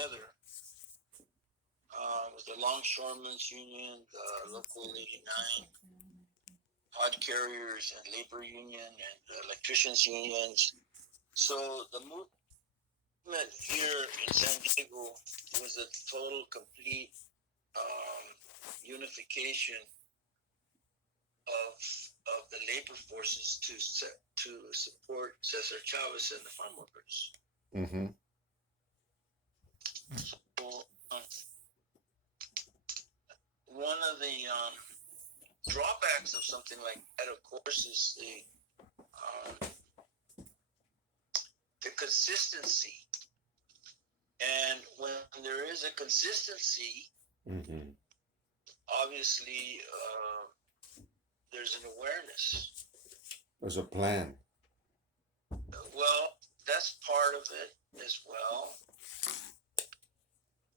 together with the Longshoremen's Union, the Local 89, Hod Carriers and Labor Union, and the Electricians Unions. So the movement here in San Diego was a total, complete unification of the labor forces to support Cesar Chavez and the farm workers. Mm-hmm. So, one of the drawbacks of something like that, of course, is the consistency. And when there is a consistency, Mm-hmm. obviously there's an awareness. There's a plan. Well, that's part of it as well.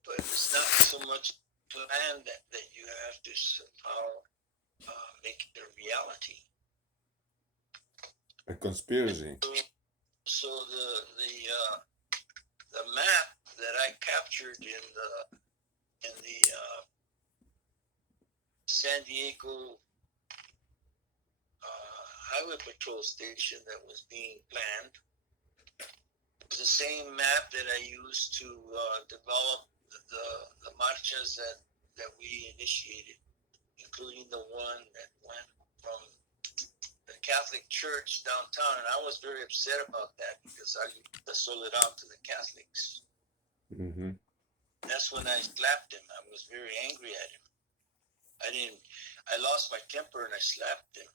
But it's not so much plan that you have to somehow make it a reality. A conspiracy. So the map that I captured in the San Diego Highway Patrol station that was being planned was the same map that I used to develop the marchas that we initiated, including the one that went from the Catholic Church downtown. And I was very upset about that because I sold it out to the Catholics. Mm-hmm. That's when I slapped him. I was very angry at him. I lost my temper and I slapped him.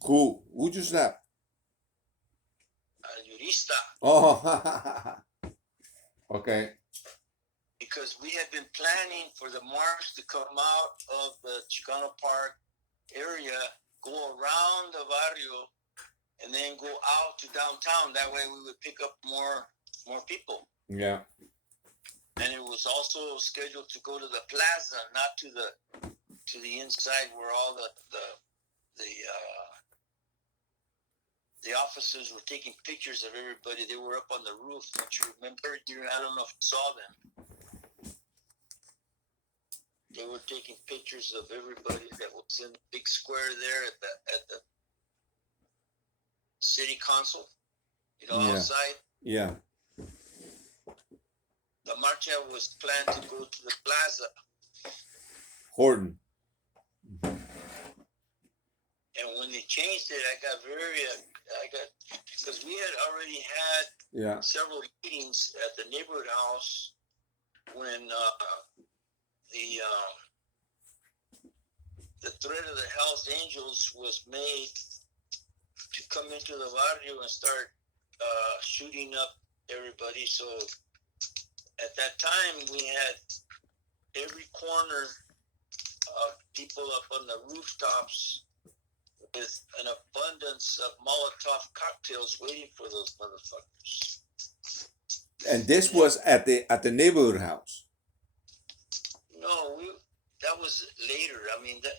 Who'd you slap? Jurista. Oh, okay. Because we had been planning for the march to come out of the Chicano Park area, go around the barrio, and then go out to downtown. That way we would pick up more people. Yeah. And it was also scheduled to go to the plaza, not to the inside where all the officers were taking pictures of everybody. They were up on the roof. Don't you remember? I don't know if you saw them. They were taking pictures of everybody that was in the big square there at the city council, outside. Yeah. The marcha was planned to go to the plaza. Horton. And when they changed it, because we had already had several meetings at the neighborhood house when the threat of the Hells Angels was made to come into the barrio and start shooting up everybody. So at that time, we had every corner of people up on the rooftops with an abundance of Molotov cocktails waiting for those motherfuckers. And this was at the neighborhood house. No, that was later. I mean, the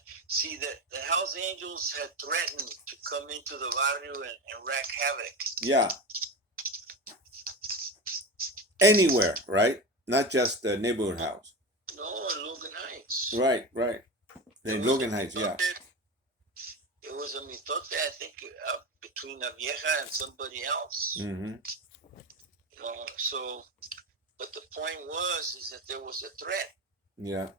Hells Angels had threatened to come into the barrio and wreak havoc. Yeah. Anywhere, right? Not just the neighborhood house. No, in Logan Heights. Right. In Logan Heights, yeah. It was a mitote, I think, between a vieja and somebody else. Mm-hmm. But the point is that there was a threat. Yeah.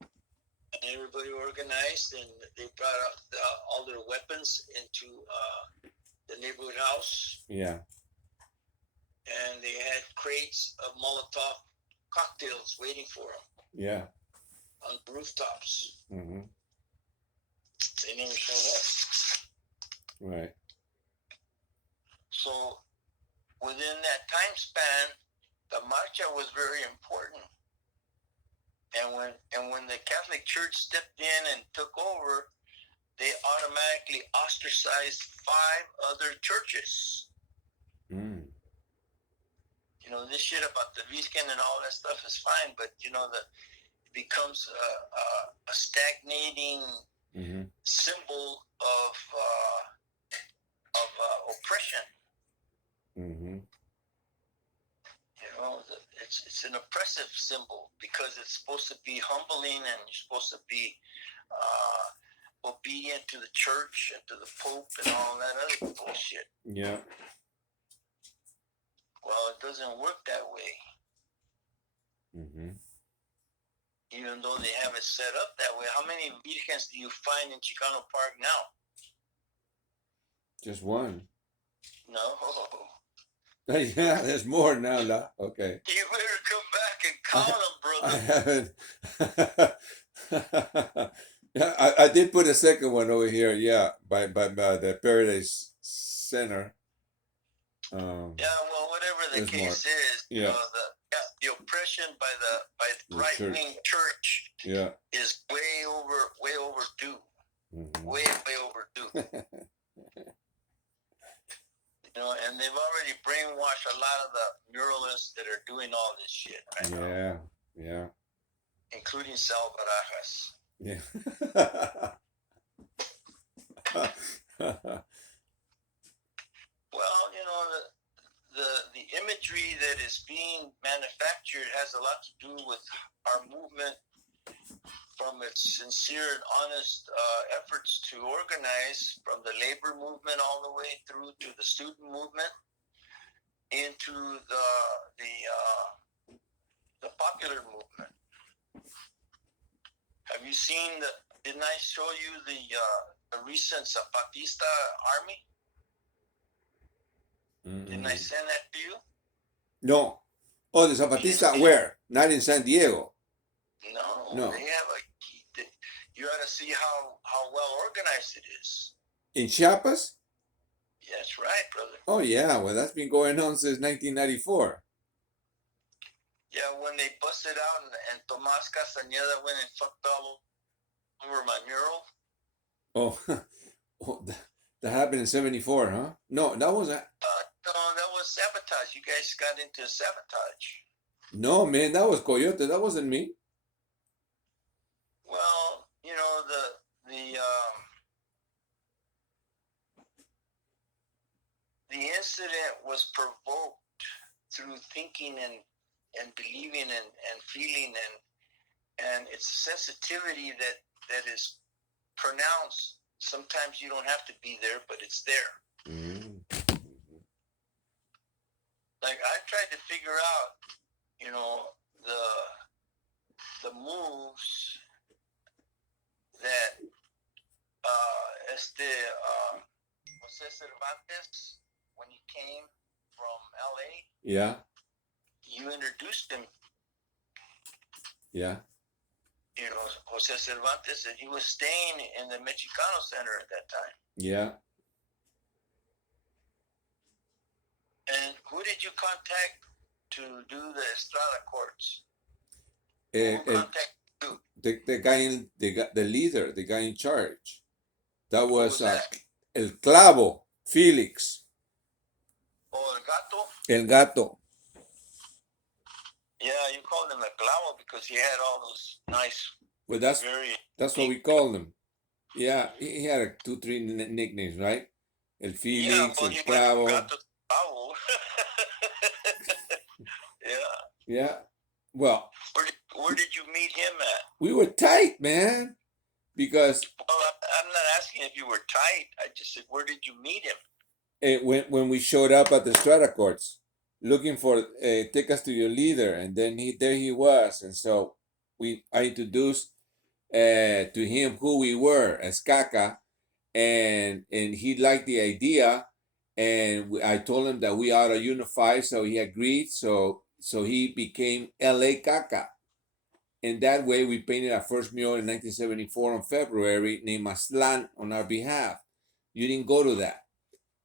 And everybody organized, and they brought out all their weapons into the neighborhood house. Yeah. And they had crates of Molotov cocktails waiting for them. Yeah. On the rooftops. Mm-hmm. They never showed up. Right. So within that time span, the marcha was very important. And when the Catholic Church stepped in and took over, they automatically ostracized 5 other churches. Mm. This shit about the Viscan and all that stuff is fine, but it becomes a stagnating symbol of oppression. Mm-hmm. it's an oppressive symbol because it's supposed to be humbling and you're supposed to be obedient to the church and to the Pope and all that other bullshit. Yeah. Well, it doesn't work that way. Mm-hmm. Even though they have it set up that way. How many Virgens do you find in Chicano Park now? Just one. No. Yeah, there's more now. Okay. You better come back and count them, I brother. haven't. Yeah, I did put a second one over here. Yeah, by the Paradise Center. Yeah, well, whatever the There's case more. is, Yeah. you know, the oppression by the The right wing church Yeah. is way overdue. Mhm. Way overdue. You know, and they've already brainwashed a lot of the muralists that are doing all this shit right now, Yeah. Yeah. including Sal Barajas. Yeah. Well, you know, the imagery that is being manufactured has a lot to do with our movement, from its sincere and honest efforts to organize, from the labor movement all the way through to the student movement, into the popular movement. Have you seen didn't I show you the recent Zapatista army? Didn't I send that to you? No. Oh, the Zapatista where? Not in San Diego. No. They have you ought to see how well organized it is. In Chiapas? That's right, brother. Oh yeah, well that's been going on since 1994. Yeah, when they busted out and Tomas Castañeda went and fucked all over my mural. Oh, oh that happened in 74, huh? No, that was No, that was sabotage. You guys got into sabotage. No, man, that was Coyote. That wasn't me. Well, you know, the incident was provoked through thinking and believing and feeling and it's sensitivity that is pronounced. Sometimes you don't have to be there, but it's there. Mm-hmm. Like I tried to figure out, you know, the moves that Jose Cervantes, when he came from LA. Yeah. You introduced him. Yeah. You know, Jose Cervantes, and he was staying in the Mexicano Center at that time. Yeah. And who did you contact to do the Estrada courts? The guy the leader, the guy in charge. That was El Clavo, Felix. Oh, El Gato? El Gato. Yeah, you called him El Clavo because he had all those nice. Well, that's what we called him. Yeah, he had 2-3 nicknames, right? El Felix, El Clavo. Yeah. Yeah. Well, where did you meet him at? We were tight, man. Because I'm not asking if you were tight. I just said, where did you meet him? When we showed up at the Strata Courts, looking for take us to your leader, and then there he was, and so I introduced to him who we were as Caca, and he liked the idea, and I told him that we ought to unify, so he agreed. So he became L.A. Caca. And that way, we painted our first mural in 1974 on February, named Aztlán on our behalf. You didn't go to that.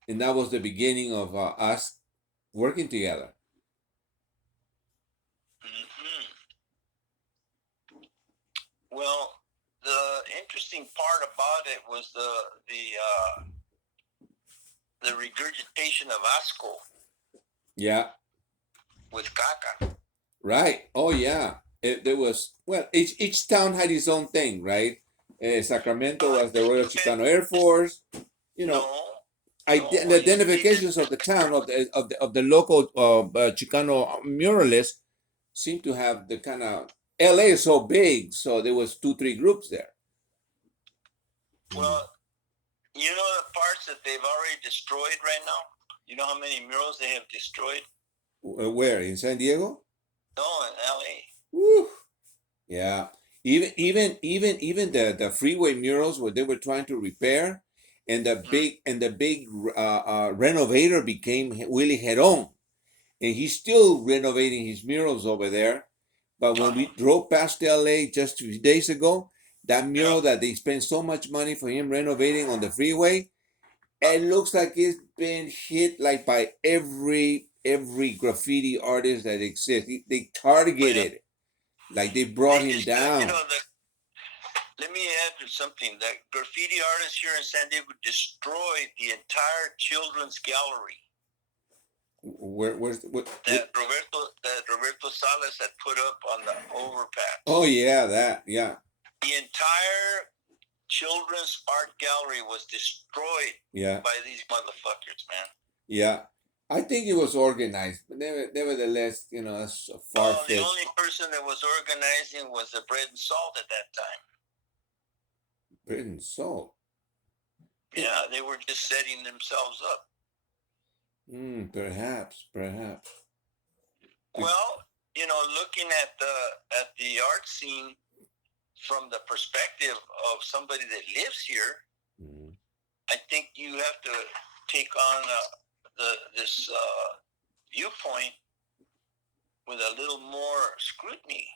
And that was the beginning of us working together. Mm-hmm. Well, the interesting part about it was the regurgitation of Asco. Yeah. With Caca. Right. Oh, yeah. There was, well, each town had its own thing, right? Sacramento was the Royal Chicano Air Force. You know, the identifications of the town of the local Chicano muralists seemed to have the kind of LA is so big, so there was 2, 3 groups there. Well, you know the parts that they've already destroyed right now? You know how many murals they have destroyed? Where in San Diego? No, in LA. Woo. Yeah. Even the freeway murals where they were trying to repair, and the big renovator became Willie Heron, and he's still renovating his murals over there. But when we drove past LA just 2 days ago, that mural that they spent so much money for him renovating on the freeway, it looks like it's been hit like by every graffiti artist that exists. They targeted it, like they brought him down. You know, let me add to something. The graffiti artists here in San Diego destroyed the entire children's gallery Where's what? that Roberto Salas had put up on the overpass. Oh yeah, that yeah. The entire children's art gallery was destroyed by these motherfuckers, man. Yeah. I think it was organized, but nevertheless, you know, that's a far-fetched. The only person that was organizing was the Bread and Salt at that time. Bread and Salt? Yeah, they were just setting themselves up. Perhaps. Well, you know, looking at the art scene from the perspective of somebody that lives here, I think you have to take on this viewpoint with a little more scrutiny.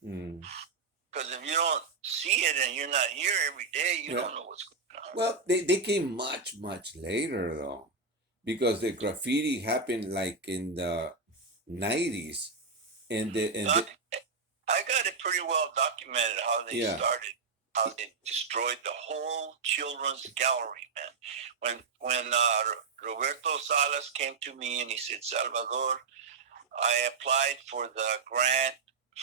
Because if you don't see it and you're not here every day, you don't know what's going on. Well, they came much later though, because the graffiti happened like in the 90s, and I got it pretty well documented how they started, how they destroyed the whole children's gallery, man. When Roberto Salas came to me and he said, Salvador, I applied for the grant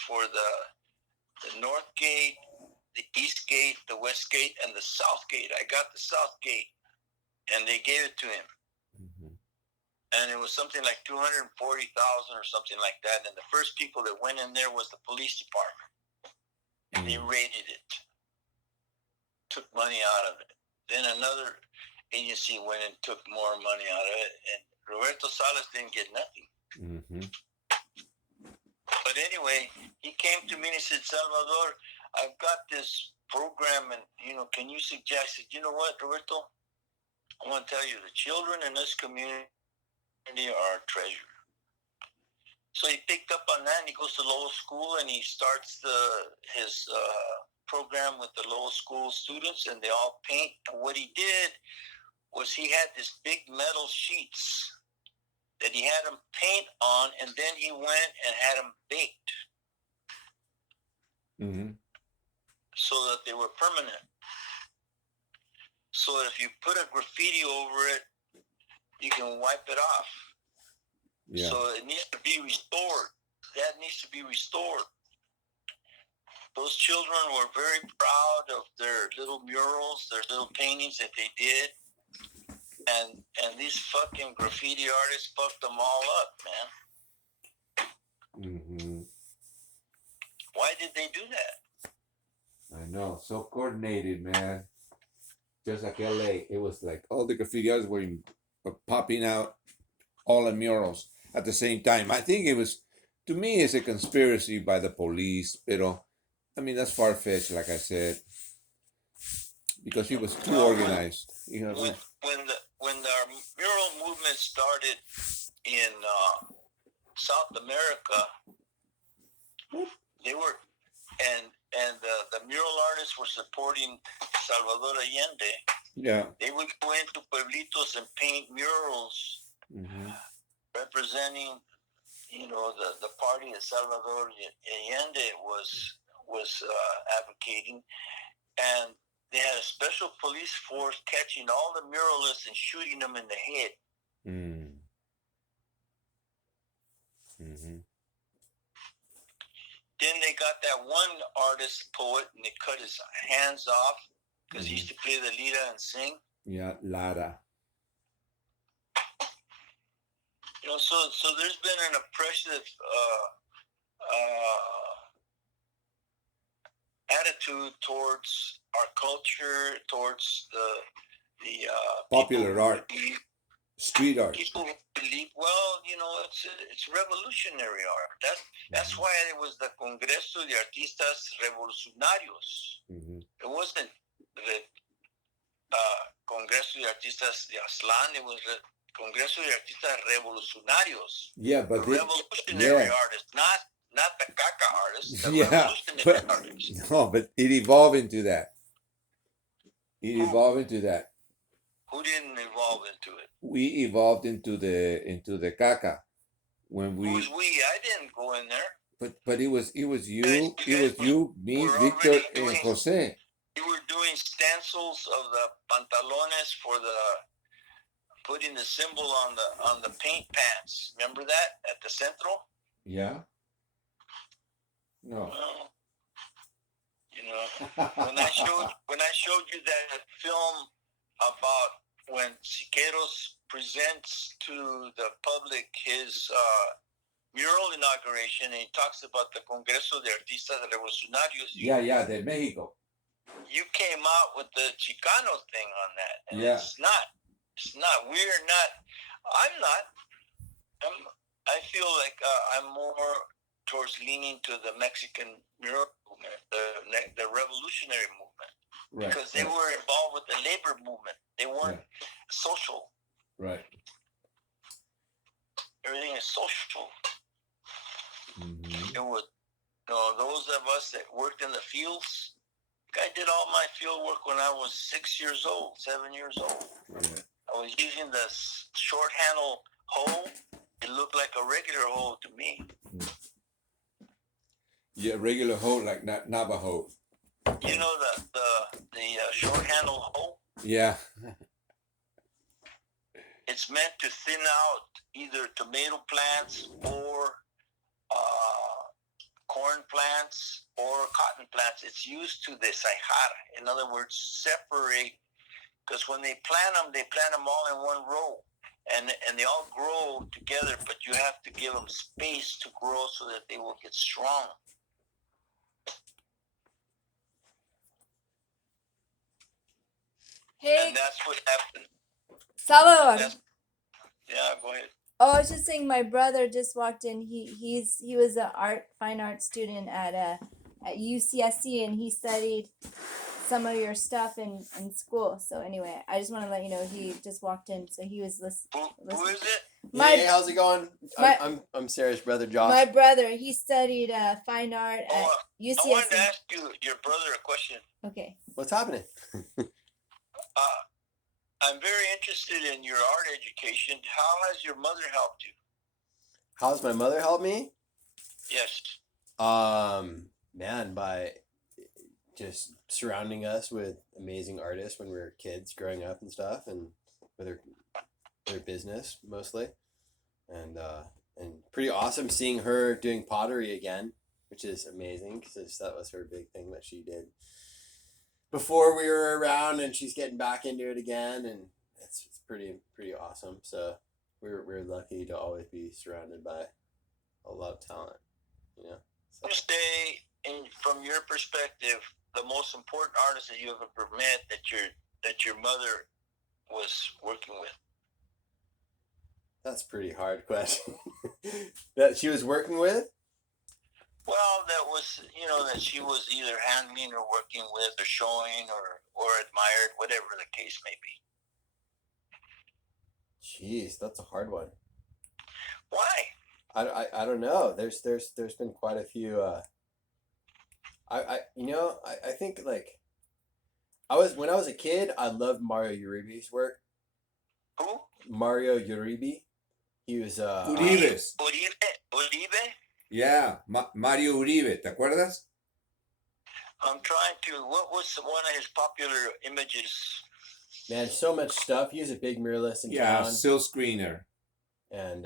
for the North Gate, the East Gate, the West Gate, and the South Gate. I got the South Gate, and they gave it to him. And it was something like $240,000 or something like that. And the first people that went in there was the police department. They raided it, took money out of it. Then another agency went and took more money out of it, and Roberto Salas didn't get nothing. But anyway, he came to me and he said, Salvador, I've got this program, and, you know, can you suggest? I said, you know what, Roberto? I want to tell you, the children in this community are a treasure. So he picked up on that, and he goes to Lowell School, and he starts his program with the Lowell School students, and they all paint. And what he did was he had this big metal sheets that he had them paint on, and then he went and had them baked so that they were permanent. So if you put a graffiti over it, you can wipe it off. Yeah. So it needs to be restored. That needs to be restored. Those children were very proud of their little murals, their little paintings that they did. And these fucking graffiti artists fucked them all up, man. Why did they do that? I know. So coordinated, man. Just like LA. It was like all the graffiti artists were popping out all the murals at the same time. I think it was, to me, it's a conspiracy by the police. Pero, I mean, that's far-fetched, like I said, because he was too organized. You know, when the mural movement started in South America, they were, and the mural artists were supporting Salvador Allende. Yeah. They would go into pueblitos and paint murals representing, you know, the party that Salvador Allende was advocating, and they had a special police force catching all the muralists and shooting them in the head. Then they got that one artist, poet, and they cut his hands off because he used to play the lira and sing. Yeah, Lara. You know, so there's been an oppressive attitude towards our culture, towards the Popular people who art, street art. people who believe. Well, it's revolutionary art. That's why it was the Congreso de Artistas Revolucionarios. Mm-hmm. It wasn't the Congreso de Artistas de Aztlán. It was the Congreso de Artistas Revolucionarios. Yeah, but the revolutionary artists, not the caca artists. The revolutionary artists. No, but it evolved into that. Evolved into that. Who didn't evolve into it? We evolved into the caca when we. Who's we? I didn't go in there. But it was you, me, Victor, and Jose. You were doing stencils of the pantalones for putting the symbol on the paint pants. Remember that at the Centro? Yeah. No. Well, when I showed you that film about when Siqueiros presents to the public his mural inauguration, and he talks about the Congreso de Artistas Revolucionarios. Yeah, de Mexico. You came out with the Chicano thing on that, and yeah. It's not. We're not. I'm not. I feel like I'm more towards leaning to the Mexican mural movement, the revolutionary movement, right, because they were involved with the labor movement. They weren't social. Right. Everything is social. Mm-hmm. It was, those of us that worked in the fields. I did all my field work when I was 7 years old. Yeah. I was using the short handle hoe. It looked like a regular hoe to me. Yeah, regular hoe, like not Navajo. You know the short handle hoe? Yeah. It's meant to thin out either tomato plants or corn plants or cotton plants. It's used to desajar. In other words, separate. Because when they plant them all in one row. And they all grow together, but you have to give them space to grow so that they will get strong. Hey. And that's what happened. Salvador. Yeah, go ahead. Oh, I was just saying, my brother just walked in. He was a fine art student at UCSC, and he studied some of your stuff in school. So anyway, I just want to let you know he just walked in, so he was listening. Who is it? Hey, how's it going? I'm Sarah's brother, Josh. My brother, he studied fine art at UCSC. I wanted to ask your brother a question. Okay. What's happening? I'm very interested in your art education. How has your mother helped you? How's my mother helped me? Yes. Man, by just surrounding us with amazing artists when we were kids growing up and stuff, and with her business mostly, and pretty awesome seeing her doing pottery again, which is amazing because that was her big thing that she did before we were around, and she's getting back into it again, and it's pretty awesome. So we're lucky to always be surrounded by a lot of talent, So. Say, from your perspective, the most important artist that you ever met that your mother was working with. That's a pretty hard question. That she was working with? Well, that was, that she was either handling or working with or showing or admired, whatever the case may be. Jeez, that's a hard one. Why? I don't know. There's been quite a few. I think when I was a kid, I loved Mario Uribe's work. Who? Mario Uribe. He was Uribe. Uribe? Yeah, Mario Uribe, ¿te acuerdas? I'm trying to. What was one of his popular images? Man, so much stuff. He was a big muralist in town. Still screener. And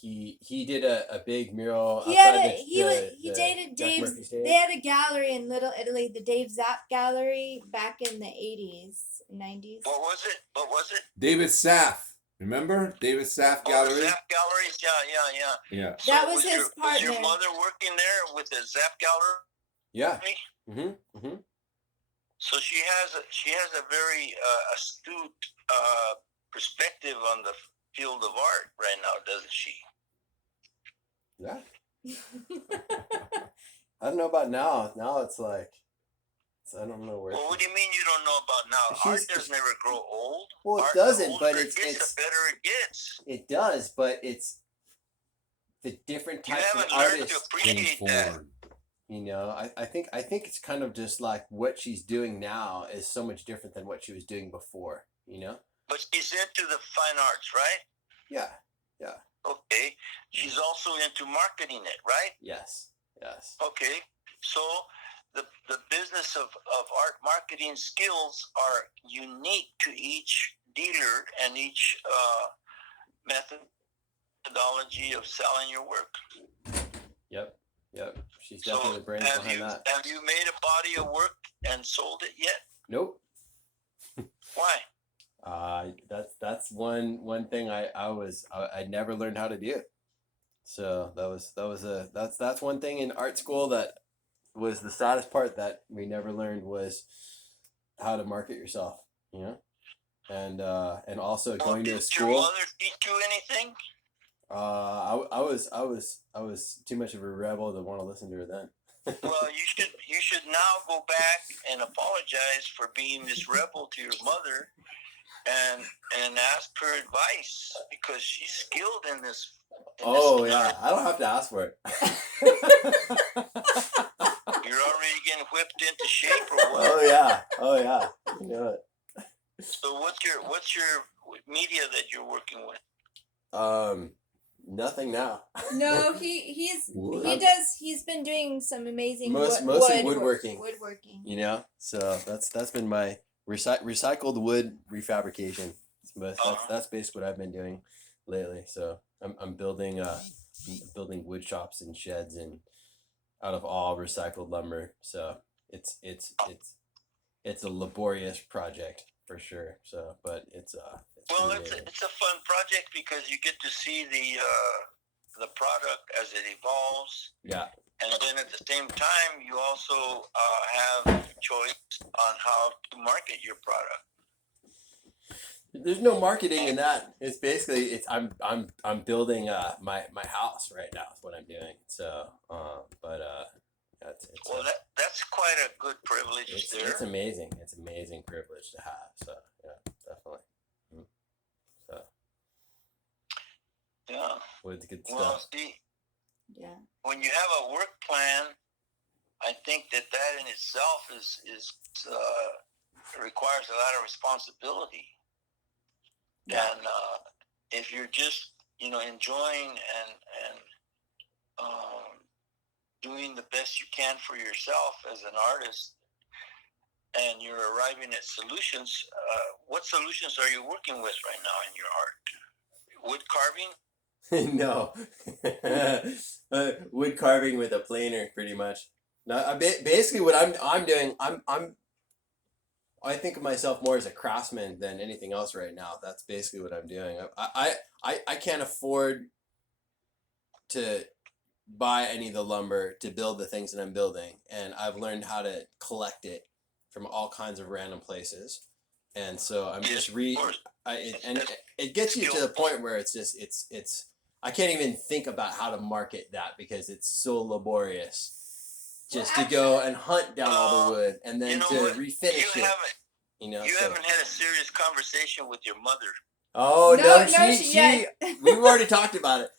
he did a big mural. He dated Dave's. They had a gallery in Little Italy, the Dave Zapp Gallery, back in the 80s, 90s. What was it? David Saff. Remember David Saff Oh, Gallery? Zap Galleries, yeah. Yeah. So That was his Was your partner. mother working there with the Zap Gallery? Yeah. So she has a very astute perspective on the field of art right now, doesn't she? Yeah. I don't know about now. Now it's like, I don't know where. Well, what do you mean you don't know about now? Art does never grow old. Well, it Art, doesn't, the older but it gets, the better it gets. It does, but it's the different You types of haven't learned to artists. appreciate that. You know, I think it's kind of just like what she's doing now is so much different than what she was doing before. You know. But she's into the fine arts, right? Yeah. Okay. She's also into marketing it, right? Yes. Okay. So the business of art marketing skills are unique to each dealer and each methodology of selling your work. Yep. She's definitely the brains behind that. Have you made a body of work and sold it yet? Nope. Why? That's one thing I never learned how to do. So that's one thing in art school that was the saddest part that we never learned was how to market yourself, you know, and also going to a school. Did your mother teach you anything? I was too much of a rebel to want to listen to her then. Well, you should now go back and apologize for being this rebel to your mother, and ask her advice because she's skilled in this. Yeah, I don't have to ask for it. You're already getting whipped into shape, or what? Oh yeah. You know it. So what's your media that you're working with? Nothing now. No, he's been doing some amazing mostly woodworking. Woodworking. You know, so that's been my recycled wood refabrication. That's basically what I've been doing lately. So I'm building wood shops and sheds and out of all recycled lumber. So it's a laborious project for sure. So, but it's a fun project because you get to see the product as it evolves. Yeah. And then at the same time, you also have choice on how to market your product. There's no marketing in that. It's basically I'm building my house right now. Is what I'm doing. So, that's quite a good privilege. It's amazing. It's an amazing privilege to have. So yeah, definitely. So yeah, wood's good stuff. Well, see, yeah. When you have a work plan, I think that in itself is requires a lot of responsibility. Yeah. And if you're just enjoying and doing the best you can for yourself as an artist, and you're arriving at solutions, what solutions are you working with right now in your art? Wood carving? No. Wood carving with a planer, pretty much. Now, basically, what I'm doing, I think of myself more as a craftsman than anything else right now. That's basically what I'm doing. I can't afford to buy any of the lumber to build the things that I'm building, and I've learned how to collect it from all kinds of random places, and so I'm just it gets you to the point where it's just it's I can't even think about how to market that because it's so laborious just to go and hunt down all the wood and then to refinish it. You haven't had a serious conversation with your mother. Oh no, she we've already talked about it.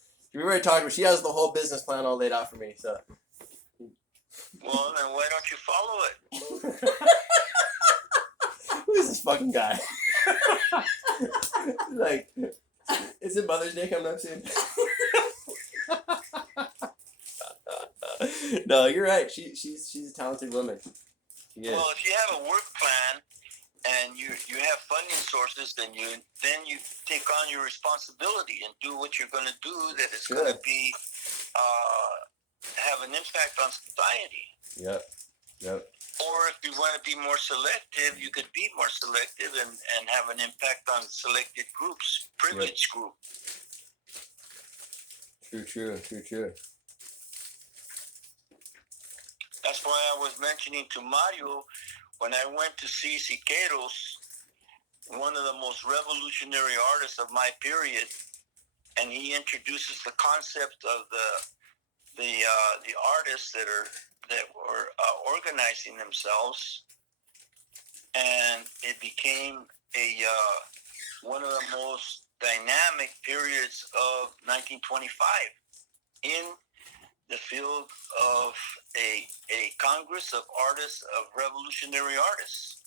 She has the whole business plan all laid out for me. So. Well, then why don't you follow it? Who is this fucking guy? Like, is it Mother's Day coming up soon? No, you're right. She's a talented woman. Well, if you have a work plan and you have funding sources, then you take on your responsibility and do what you're going to do that is going to be have an impact on society. Yep. Yep. Or if you want to be more selective, you could be more selective and have an impact on selected groups, privileged group. True. That's why I was mentioning to Mario when I went to see Siqueiros, one of the most revolutionary artists of my period, and he introduces the concept of the artists that were organizing themselves, and it became one of the most dynamic periods of 1925 in the field of a Congress of Artists, of Revolutionary Artists.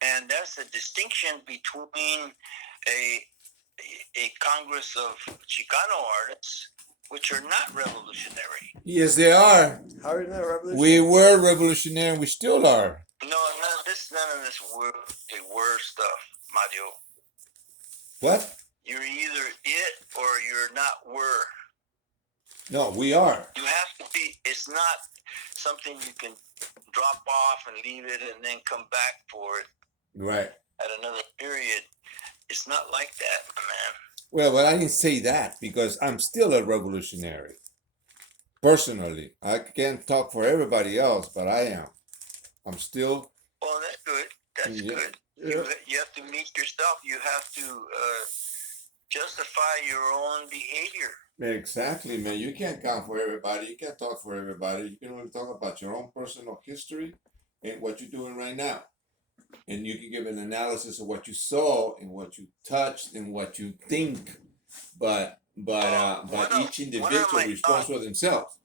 And that's the distinction between a Congress of Chicano artists, which are not revolutionary. Yes, they are. How are you not revolutionary? We were revolutionary and we still are. No, none of this word stuff, Mario. What? You're either it or you're not were. No, we are. You have to be. It's not something you can drop off and leave it and then come back for it Right. at another period. It's not like that, man. Well, but I didn't say that because I'm still a revolutionary. Personally, I can't talk for everybody else, but I am. I'm still. Well, that's good. That's Yeah. good. Yeah. You have to meet yourself. You have to justify your own behavior. Exactly, man. You can't count for everybody. You can't talk for everybody. You can only talk about your own personal history and what you're doing right now. And you can give an analysis of what you saw and what you touched and what you think. But each individual is responsible for themselves.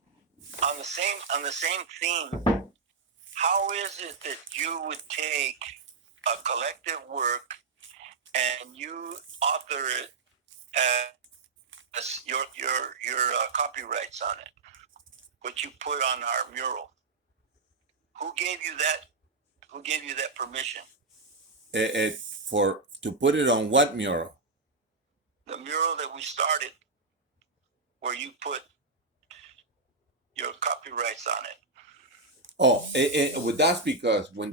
On the same theme, how is it that you would take a collective work and you author it as your copyrights on it, what you put on our mural? Who gave you that? Who gave you that permission? To put it on what mural? The mural that we started, where you put your copyrights on it. Oh, well, that's because when